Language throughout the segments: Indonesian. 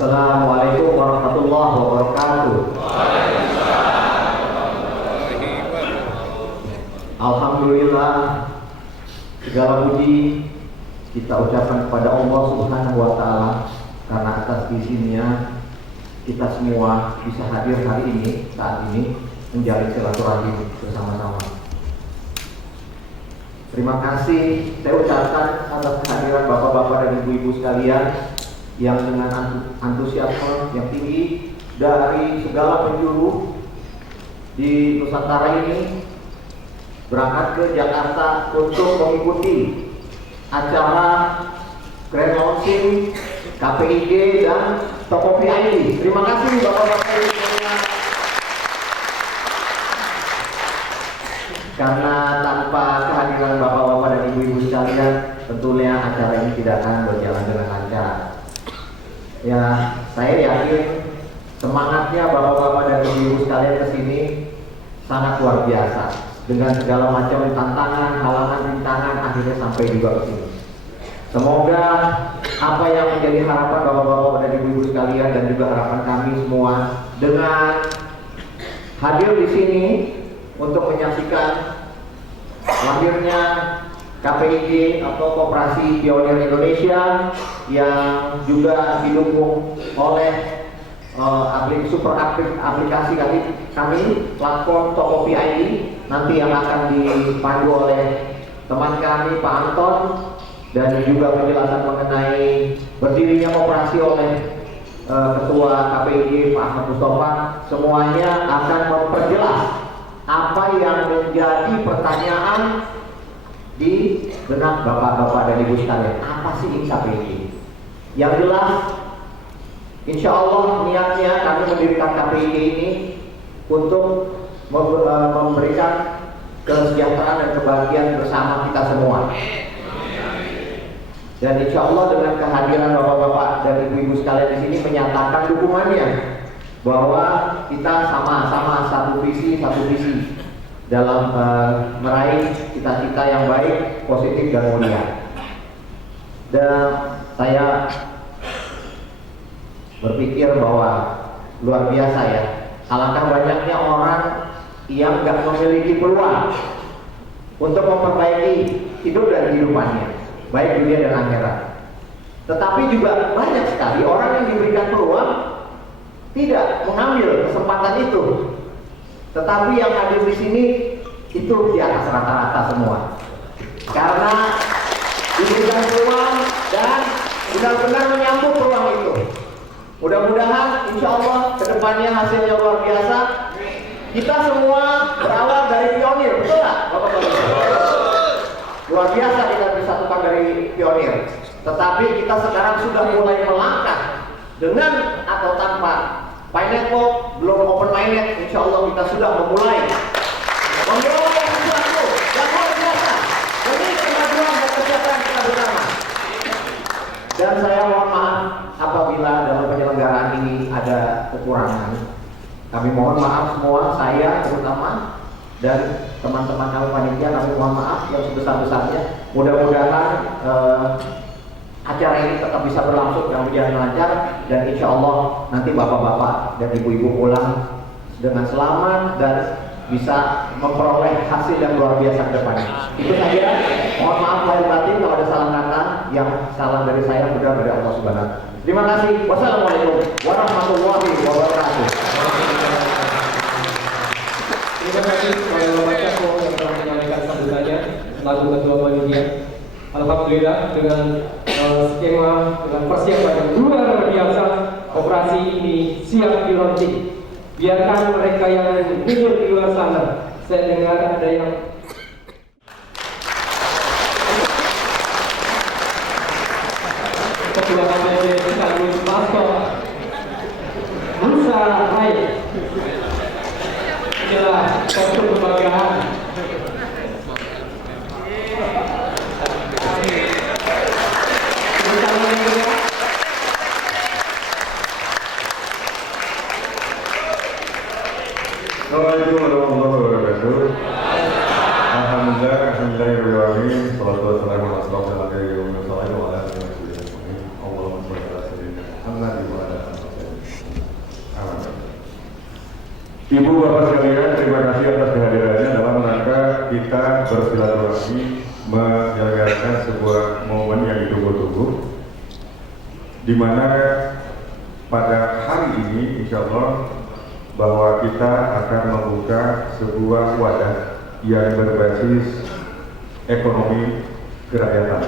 Assalamualaikum warahmatullahi wabarakatuh. Alhamdulillah, segala puji kita ucapkan kepada Allah Subhanahu wa Ta'ala karena atas izinnya kita semua bisa hadir hari ini, saat ini menjalin silaturahim bersama-sama. Terima kasih saya ucapkan atas kehadiran bapak-bapak dan ibu-ibu sekalian yang dengan antusiasme yang tinggi dari segala penjuru di Nusantara ini berangkat ke Jakarta untuk mengikuti acara Grand Launching KPIG dan Tokopedia. Terima kasih bapak-bapak dan ibu sekalian. Karena tanpa kehadiran bapak-bapak dan ibu-ibu sekalian, tentunya acara ini tidak akan berjalan dengan lancar. Ya, saya yakin semangatnya bapak-bapak dan ibu-ibu sekalian kesini sangat luar biasa. Dengan segala macam tantangan, halangan, rintangan, akhirnya sampai juga ke sini. Semoga apa yang menjadi harapan bapak-bapak dan ibu-ibu sekalian dan juga harapan kami semua dengan hadir di sini untuk menyaksikan lahirnya KPIG atau Koperasi Pionir Indonesia yang juga didukung oleh super aplikasi kami platform Tokopedia nanti yang akan dipandu oleh teman kami Pak Anton, dan juga penjelasan mengenai berdirinya koperasi oleh Ketua KPIG Pak Ahmad Mustafa. Semuanya akan memperjelas apa yang menjadi pertanyaan di benak bapak-bapak dan ibu sekalian. Apa sih ini KPIG? Yang jelas, insya Allah niatnya kami mendirikan KPIG ini untuk memberikan kesejahteraan dan kebahagiaan bersama kita semua. Dan insya Allah dengan kehadiran bapak-bapak dan ibu-ibu sekalian di sini menyatakan dukungannya bahwa kita sama-sama satu visi dalam meraih cita-cita yang baik, positif dan mulia. Dan saya berpikir bahwa luar biasa ya, alangkah banyaknya orang yang nggak memiliki peluang untuk memperbaiki hidup dan kehidupannya, baik dunia dan akhirat. Tetapi juga banyak sekali orang yang diberikan peluang tidak mengambil kesempatan itu. Tetapi yang hadir di sini itu di atas rata-rata semua. Karena diberikan peluang dan benar-benar menyambut peluang itu. Mudah-mudahan insya Allah kedepannya hasilnya luar biasa. Kita semua berawal dari pionir, betul nggak, Bapak-bapak? Luar biasa kita disatukan dari pionir. Tetapi kita sekarang sudah mulai melangkah dengan atau tanpa Pinetwork, belum open minded, insya Allah kita sudah memulai sesuatu yang luar biasa demi kemajuan dan kesejahteraan kita bersama. Dan saya mohon maaf apabila dalam penyelenggaraan ini ada kekurangan. Kami mohon maaf semua, saya terutama dan teman-teman kami panitia, kami mohon maaf yang sebesar-besarnya. Mudah-mudahan acara ini tetap bisa berlangsung dan berjalan lancar, dan insya Allah nanti bapak-bapak dan ibu-ibu pulang dengan selamat dan bisa memperoleh hasil yang luar biasa ke depannya. Itu saja. Mohon maaf lahir batin kalau ada salah kata, yang salah dari saya benar dari Allah Subhanahu. Terima kasih. Wassalamualaikum warahmatullahi wabarakatuh. Terima kasih kepada Bapak Cako yang telah menyampaikan sambutannya selaku Ketua Panitia. Alhamdulillah dengan skema dengan persiapan yang luar biasa, operasi ini siap di launching. Biarkan mereka yang hidup di luar sana. Saya dengar ada yang Ketua KPIG sekaligus Pastor Musa Hai. Inilah satu kebanggaan. Assalamualaikum warahmatullahi wabarakatuh. Alhamdulillahirrahmanirrahim. Salatu wassalamu ala asyrafil anbiya'i wal mursalin wa ala alihi wa sahbihi ajma'in. Allahumma shalli ala sayyidina Muhammad wa ala alihi Ibu Bapak sekalian, terima kasih atas kehadirannya dalam rangka kita bersilaturahmi menyelenggarakan sebuah momen yang ditunggu-tunggu, di mana pada hari ini insya Allah bahwa kita akan membuka sebuah wadah yang berbasis ekonomi kerakyatan.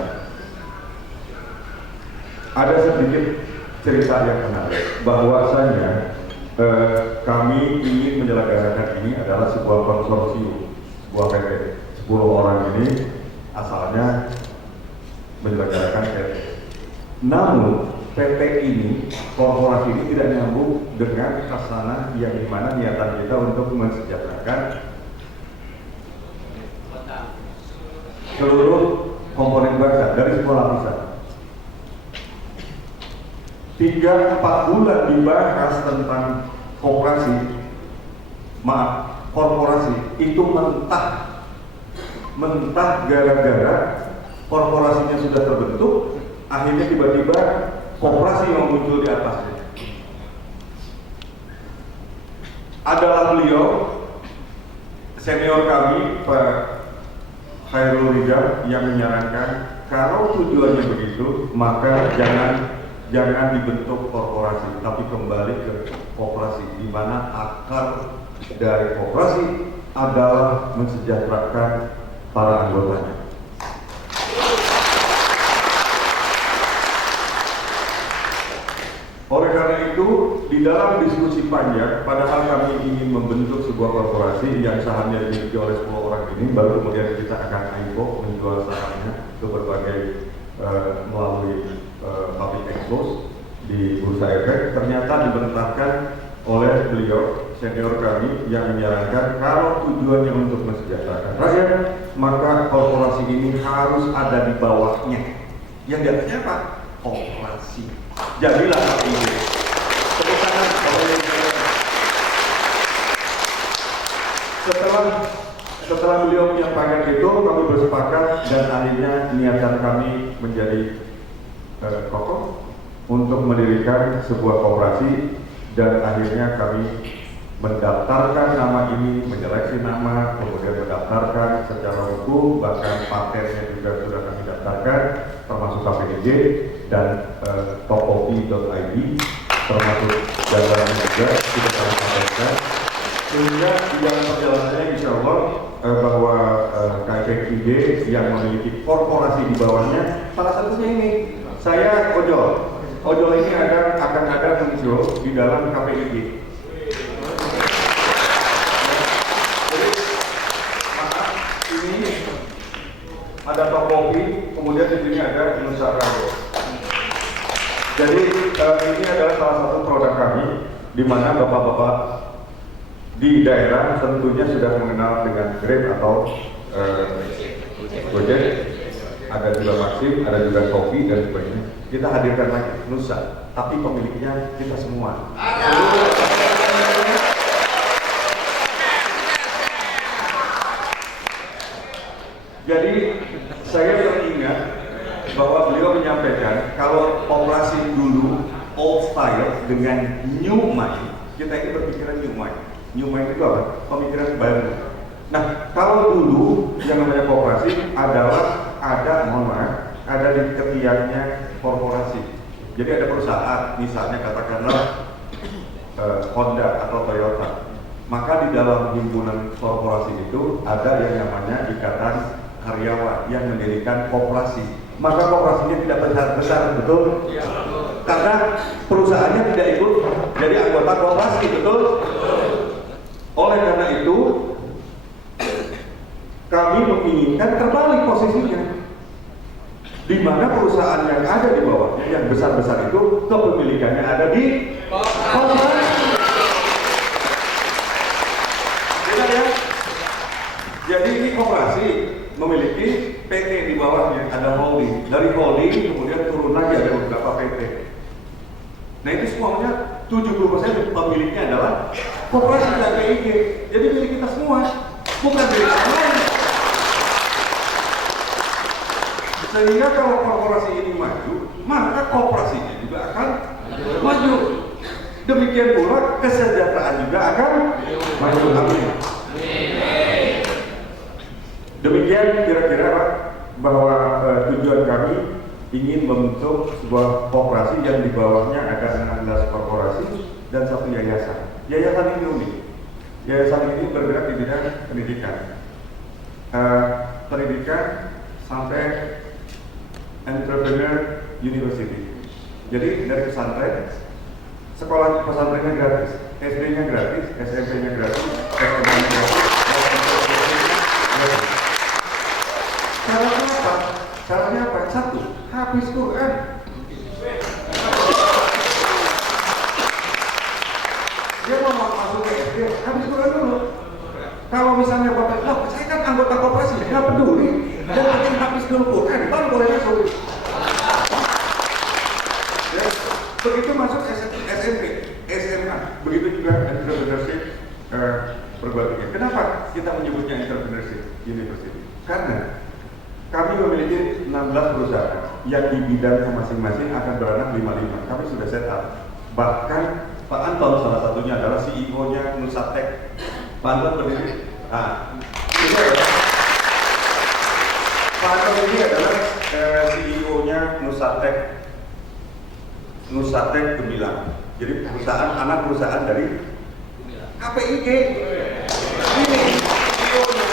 Ada sedikit cerita yang menarik bahwasanya kami ingin menyelenggarakan ini adalah sebuah konsorsium, sebuah PT. 10 orang ini asalnya menyelenggarakan PT. Namun PT ini, korporasi ini tidak nyambung dengan khasana yang dimana niatan kita untuk mensejahterakan seluruh komponen bangsa dari semua lapisan. 3-4 bulan dibahas tentang korporasi itu mentah gara-gara korporasinya sudah terbentuk, akhirnya tiba-tiba koperasi yang muncul di atasnya. Adalah beliau, senior kami, Pak Khairul Ridha, yang menyarankan kalau tujuannya begitu, maka jangan dibentuk korporasi, tapi kembali ke koperasi, di mana akar dari koperasi adalah mensejahterakan para anggotanya. Oleh karena itu, di dalam diskusi panjang, padahal kami ingin membentuk sebuah korporasi yang sahamnya dimiliki oleh 10 orang ini, baru kemudian kita akan IPO menjual sahamnya ke berbagai melalui public expose di Bursa Efek. Ternyata dibenarkan oleh beliau, senior kami, yang menyarankan kalau tujuannya untuk mensejahterakan rakyat, maka korporasi ini harus ada di bawahnya. Yang di atasnya apa? Korporasi. Jadilah ini. Setelah beliau menyampaikan itu, kami bersepakat dan akhirnya niatan kami menjadi kokoh untuk mendirikan sebuah koperasi, dan akhirnya kami mendaftarkan nama ini, menyeleksi nama, kemudian mendaftarkan secara hukum, bahkan patennya juga sudah kami daftarkan, termasuk KPIJ dan tokopi.id, termasuk jalannya juga sudah kami sampaikan. Sehingga yang perjalanannya insya Allah bahwa KPIJ yang memiliki korporasi di bawahnya, salah satunya ini, saya ojol. Ojol ini akan ada muncul di dalam KPIJ. Ada Tokopi, kemudian di sini ada Nusantara. Jadi ini adalah salah satu produk kami, di mana bapak-bapak di daerah tentunya sudah mengenal dengan Grab atau Gojek, ada juga Maxim, ada juga Shopee dan sebagainya. Kita hadirkan lagi Nusa, tapi pemiliknya kita semua. Jadi saya teringat bahwa beliau menyampaikan kalau operasi dulu old style dengan new mind, kita ini berpikiran new mind. New mind itu apa? Pemikiran baru. Nah, kalau dulu yang namanya koperasi adalah ada di ketiaknya korporasi. Jadi ada perusahaan, misalnya katakanlah Honda atau Toyota. Maka di dalam himpunan korporasi itu ada yang namanya ikatan karyawan yang mendirikan koperasi. Maka koperasinya tidak besar, betul? Ya, betul. Karena perusahaannya tidak ikut jadi anggota koperasi, betul? Oleh karena itu, kami menginginkan terbalik posisinya, di mana perusahaan yang ada di bawahnya, yang besar-besar itu kepemilikannya ada di koperasi. Ya? Jadi ini koperasi memiliki PT di bawahnya, ada holding. Dari holding kemudian turun lagi ada beberapa PT. Nah itu semuanya 70% pemiliknya adalah koperasi KPIJ. Jadi milik kita semua, bukan milik orang lain. Sehingga kalau korporasi ini maju, maka koperasinya juga akan maju. Demikian pula kesejahteraan juga akan maju. Amin. Demikian kira-kira Pak, bahwa tujuan kami ingin membentuk sebuah koperasi yang di bawahnya ada 16 korporasi dan 1 yayasan. Yayasan ini unik. Yayasan ini bergerak di bidang pendidikan. Pendidikan sampai entrepreneur university. Jadi dari pesantren, sekolah pesantrennya gratis, SD-nya gratis, SMP-nya gratis, SMA-nya gratis. Syaratnya apa? Syaratnya apa? 1, habis Quran. Dia mau masuk ke SD, habis Quran dulu. Kalau misalnya Bapak, oh saya kan anggota koperasi, nggak peduli. Yang penting habis dulu Quran, baru boleh masuk. Ya, begitu masuk SMP, SMA, begitu juga entrepreneurship perguruan tinggi. Kenapa kita menyebutnya entrepreneurship university? Karena kami memiliki 16 perusahaan yang di bidangnya masing-masing akan beranak 55. Kami sudah set up. Bahkan Pak Anton salah satunya adalah CEO-nya Nusatek. Pak Anton berdiri. Nah, ini adalah Pak Anton ini adalah CEO-nya Nusatek. Nusatek Gemilang. Jadi perusahaan anak perusahaan dari KPIG. Ini CEO-nya.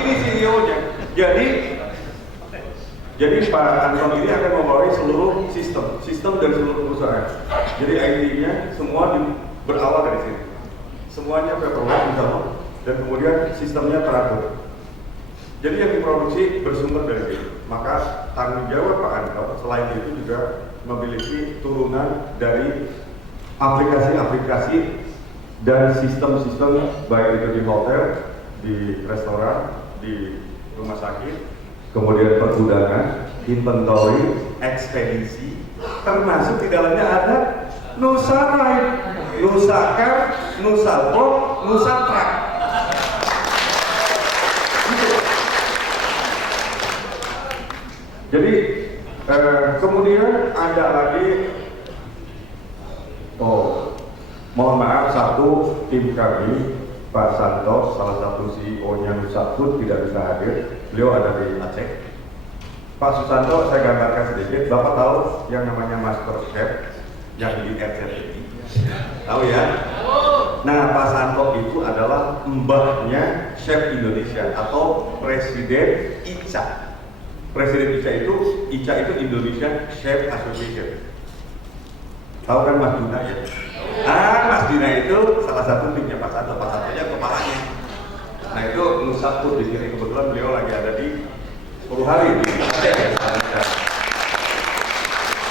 Ini CEO-nya. Jadi Pak Anton ini akan membawahi seluruh sistem dari seluruh perusahaan. Jadi IT-nya semua berawal dari sini. Semuanya paperwork misalnya, dan kemudian sistemnya teratur. Jadi yang diproduksi bersumber dari sini. Maka tanggung jawab Pak Anton selain itu juga memiliki turunan dari aplikasi-aplikasi dan sistem-sistem baik itu di hotel, di restoran, di rumah sakit, kemudian pergudangan, inventory, ekspedisi, termasuk di dalamnya ada Nusarai, Nusakar, Nusabok, Nusatrak. Jadi kemudian ada lagi, mohon maaf, satu tim kami, Pak Santos, salah satu CEO-nya Nusakut tidak bisa hadir. Beliau ada di Aceh. Pak Susanto, saya gambarkan sedikit. Bapak tahu yang namanya Master Chef yang di RCTI? Tahu ya? Nah, Pak Santo itu adalah mbahnya Chef Indonesia atau Presiden ICA. Presiden ICA itu Indonesia Chef Association. Tahu kan Mas Dina ya? Mas Dina itu salah satu timnya Pak Santo. Pak Santonya kepalanya. Nah itu Nusakut di sini, kebetulan beliau lagi ada di 10 hari di Aceh.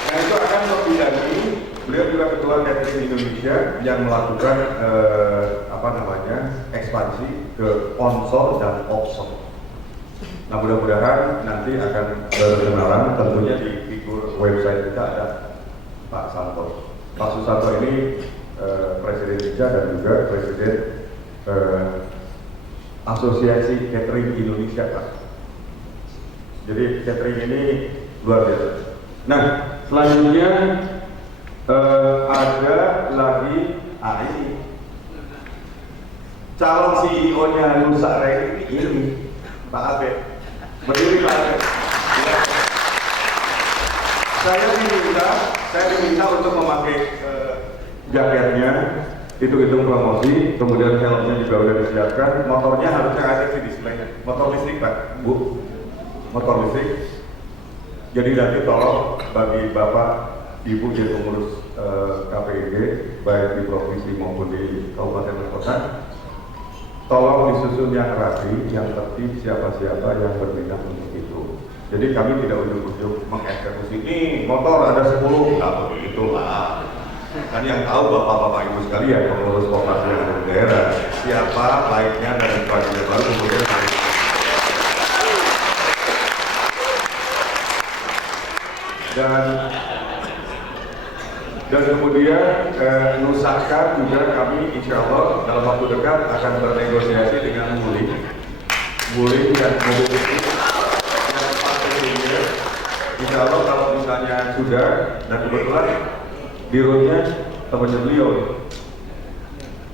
Nah itu akan membidangi, beliau juga ketua catering Indonesia yang melakukan ekspansi ke onsor dan offshore. Nah mudah-mudahan nanti akan berkenalan, tentunya di figur website kita ada Pak Santo. Pak Susanto ini Presiden ICA dan juga Presiden Asosiasi Catering Indonesia, Pak. Jadi catering ini luar biasa. Nah, selanjutnya ada lagi ini calon CEO-nya Nusarai ini Pak Abed. Berdiri Pak Abed. Ya. Saya diminta untuk memakai jaketnya, hitung-hitung promosi, kemudian helmnya juga udah disiapkan, motornya harusnya ada di displaynya. Motor listrik Pak, Bu, motor listrik. Jadi nanti tolong bagi Bapak, Ibu yang pengurus KPIG, baik di provinsi maupun di kabupaten dan kota, tolong disusun yang rapi, yang tertib, siapa-siapa yang berminat untuk itu. Jadi kami tidak ujuk-ujuk mengeksekusi ini motor ada 10, nggak begitulah. Kan yang tahu bapak-bapak ibu sekalian pengurus koperasi yang ada di daerah siapa baiknya dan sebagainya, baru kemudian dan kemudian Nusakar juga kami insya Allah dalam waktu dekat akan bernegosiasi dengan Wuling dan Mobility yang partai senior. Insya Allah kalau misalnya sudah, dan kebetulan dirutnya temannya beliau.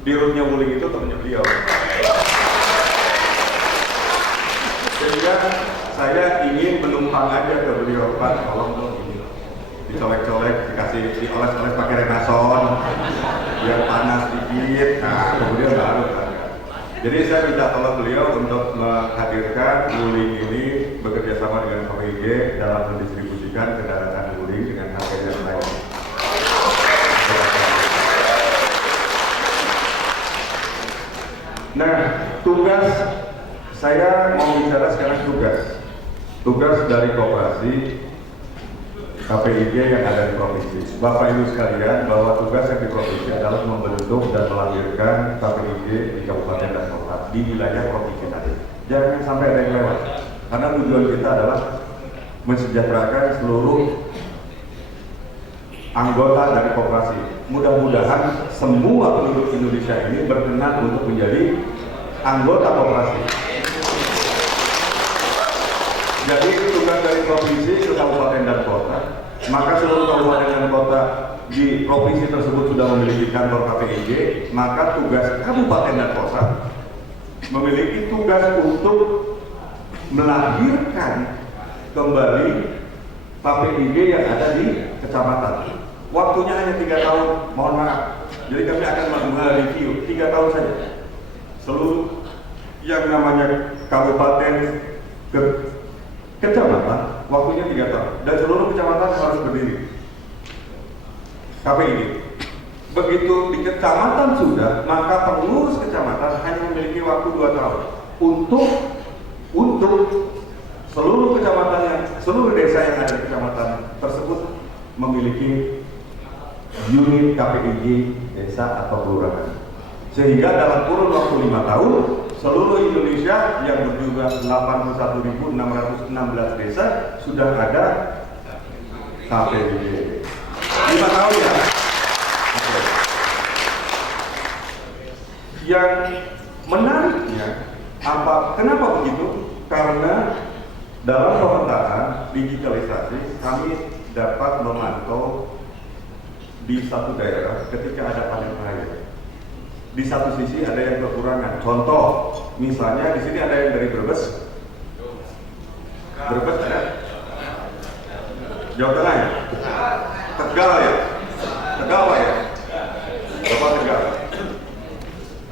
Dirutnya Wuling itu temannya beliau. Sehingga saya ingin menumpang aja ke beliau, Pak, tolong dong ini dicolek-colek, dikasih dioles-oles pakai renason biar panas dikit. Nah, kemudian baru kan. Jadi saya minta tolong beliau untuk menghadirkan Wuling ini bekerja sama dengan KPIG dalam mendistribusikan kendaraan Wuling dengan harga yang lain. Nah, tugas saya mau bicara sekarang tugas dari koperasi KPIG yang ada di provinsi. Bapak Ibu sekalian, bahwa tugas yang di provinsi adalah membentuk dan melahirkan KPIG di kabupaten dan kota di wilayah provinsi tadi. Jangan sampai ada yang lewat, karena tujuan kita adalah mensejahterakan seluruh anggota dari koperasi. Mudah-mudahan semua penduduk Indonesia ini berkenan untuk menjadi anggota koperasi. Jadi tugas dari provinsi ke kabupaten dan kota, maka seluruh kabupaten dan kota di provinsi tersebut sudah memiliki kantor KPIG, maka tugas kabupaten dan kota memiliki tugas untuk melahirkan kembali KPIG yang ada di kecamatan. Waktunya hanya 3 tahun, mohon maaf. Jadi kami akan mereview 3 tahun saja. Seluruh yang namanya kabupaten kecamatan, waktunya 3 tahun. Dan seluruh kecamatan harus berdiri KPIG. Begitu di kecamatan sudah, maka pengurus kecamatan hanya memiliki waktu 2 tahun untuk seluruh kecamatan seluruh desa yang ada di kecamatan tersebut memiliki unit KPIG desa atau kelurahan. Sehingga dalam kurun waktu 5 tahun, seluruh Indonesia yang berjumlah 81.616 desa sudah ada KPIG. 5 tahun ya. Oke. Yang menariknya, kenapa begitu? Karena dalam pemetaan digitalisasi kami dapat memantau di satu daerah ketika ada panen raya. Di satu sisi ada yang kekurangan. Contoh, misalnya di sini ada yang dari Brebes. Brebes ada? Jawa Tengah ya? Tegal ya? Tegal Pak ya? Bapak Tegal.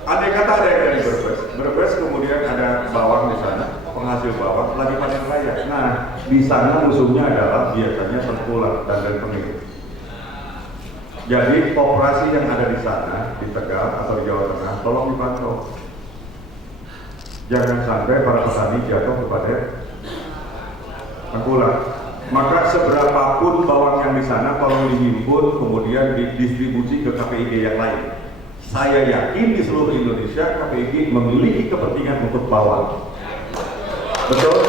Andai kata ada yang dari Brebes. Brebes kemudian ada bawang di sana, penghasil bawang lagi panen raya. Nah, di sana musuhnya adalah biasanya tengkulak dan pengikut. Jadi koperasi yang ada di sana, di Tegal atau di Jawa Tengah, tolong dipantau. Jangan sampai para petani jatuh kepada tengkulak. Maka seberapapun bawang yang di sana, tolong dihimpun kemudian didistribusi ke KPIG yang lain. Saya yakin di seluruh Indonesia KPIG memiliki kepentingan untuk bawang. Betul?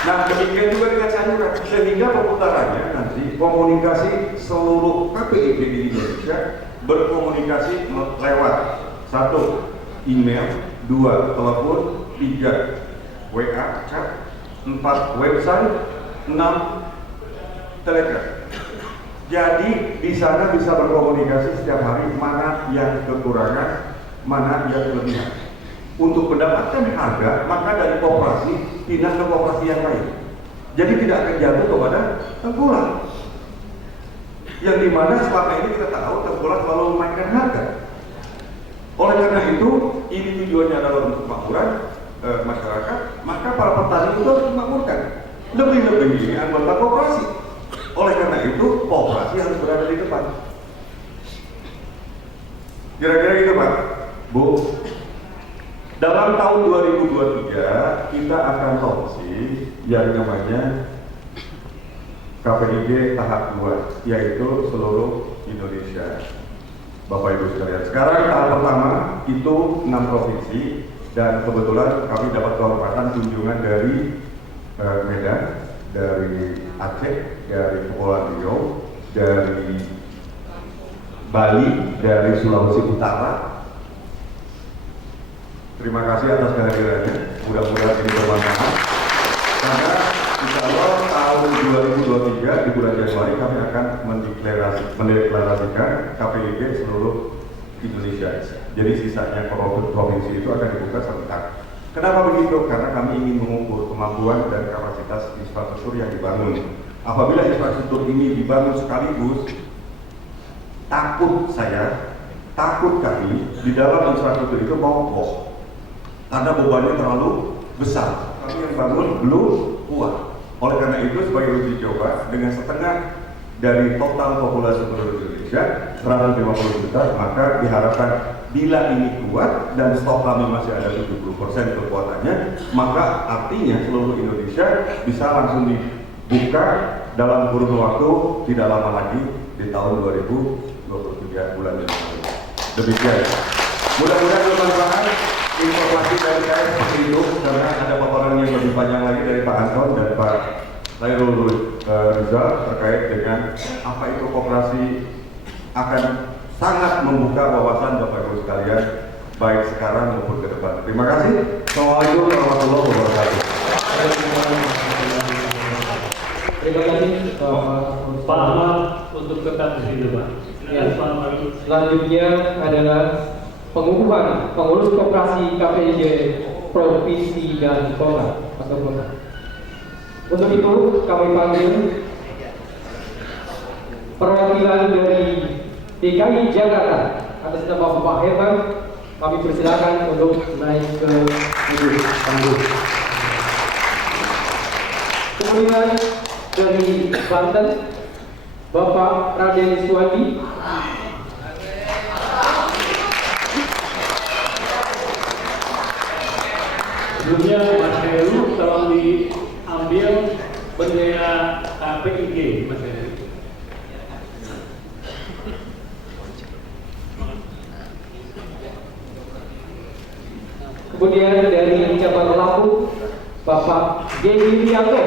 Nah, demikian juga dengan sayuran, sehingga perputarannya nanti komunikasi seluruh KPIG di Indonesia berkomunikasi lewat 1. Email, 2. Telepon, 3. WA, chat, 4. Website, 6. Telegram. Jadi di sana bisa berkomunikasi setiap hari mana yang kekurangan, mana yang kelebihan. Untuk mendapatkan harga, maka dari koperasi pindah ke koperasi yang lain. Jadi tidak akan jatuh kepada tengkulak. Yang dimana selama ini kita tahu tengkulak selalu memainkan harga. Oleh karena itu, ini tujuannya adalah untuk kemakmuran masyarakat, maka para petani itu harus dimakmurkan. Lebih-lebih ini anggota koperasi. Oleh karena itu, koperasi harus berada di depan. Kira-kira gitu Pak, Bu. Dalam tahun 2023 kita akan launching yang namanya KPIG tahap 2, yaitu seluruh Indonesia. Bapak Ibu sekalian, sekarang tahap pertama itu 6 provinsi dan kebetulan kami dapat kehormatan kunjungan dari Medan, dari Aceh, dari Kepulauan Riau, dari Bali, dari Sulawesi Utara. Terima kasih atas kehadirannya. Mudah-mudahan ini bermanfaat. Karena insya Allah tahun bulan Januari kami akan mendeklarasikan KPIB seluruh Indonesia. Jadi sisanya provinsi itu akan dibuka serentak. Kenapa begitu? Karena kami ingin mengukur kemampuan dan kapasitas infrastruktur yang dibangun. Apabila infrastruktur ini dibangun sekaligus, takut kami di dalam infrastruktur itu mogok karena bebannya terlalu besar. Kami yang bangun belum kuat. Oleh karena itu, sebagai uji coba dengan setengah dari total populasi penduduk Indonesia 150 juta, maka diharapkan bila ini kuat dan stok kami masih ada 70% kekuatannya, maka artinya seluruh Indonesia bisa langsung dibuka dalam kurun waktu tidak lama lagi di tahun 2023 bulan Januari. Demikian. Mudah-mudahan bermanfaat informasi dari saya seperti itu, karena ada paparan yang lebih panjang lagi dari Pak Anton dan Pak Khairul Rizal terkait dengan apa itu koperasi akan sangat membuka wawasan Bapak Ibu sekalian baik sekarang maupun ke depan. Terima kasih. Assalamualaikum warahmatullahi wabarakatuh. Terima kasih Pak Ahmad untuk tetap di sini, Pak. Ya, selanjutnya adalah pengukuhan pengurus koperasi KPIB provinsi dan kota atau kota. Untuk itu kami panggil perwakilan dari DKI Jakarta atas nama Bapak Herman. Kami persilakan untuk naik ke panggung. Kemudian dari Banten Bapak Raden Suwandi. Sebelumnya Mas Heru tolong diambil bendera KPIG, Mas Heru. Kemudian dari cabang Lampung Bapak Yedi Wiyanto.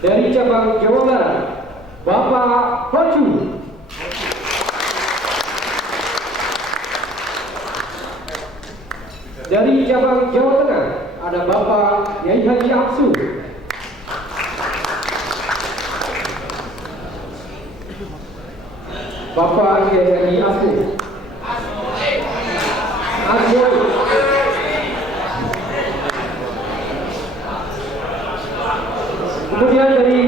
Dari cabang Jawa Barat Bapak Hoju. Dari cabang Jawa Tengah ada Bapak Yai Haji Absu. Bapak Yai Haji Absu. Asboy. Kemudian dari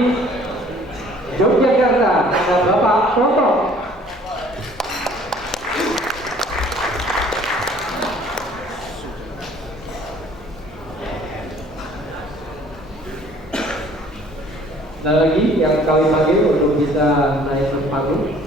Yogyakarta ada Bapak Toto. Dan lagi yang kami panggil untuk bisa naik ke panggung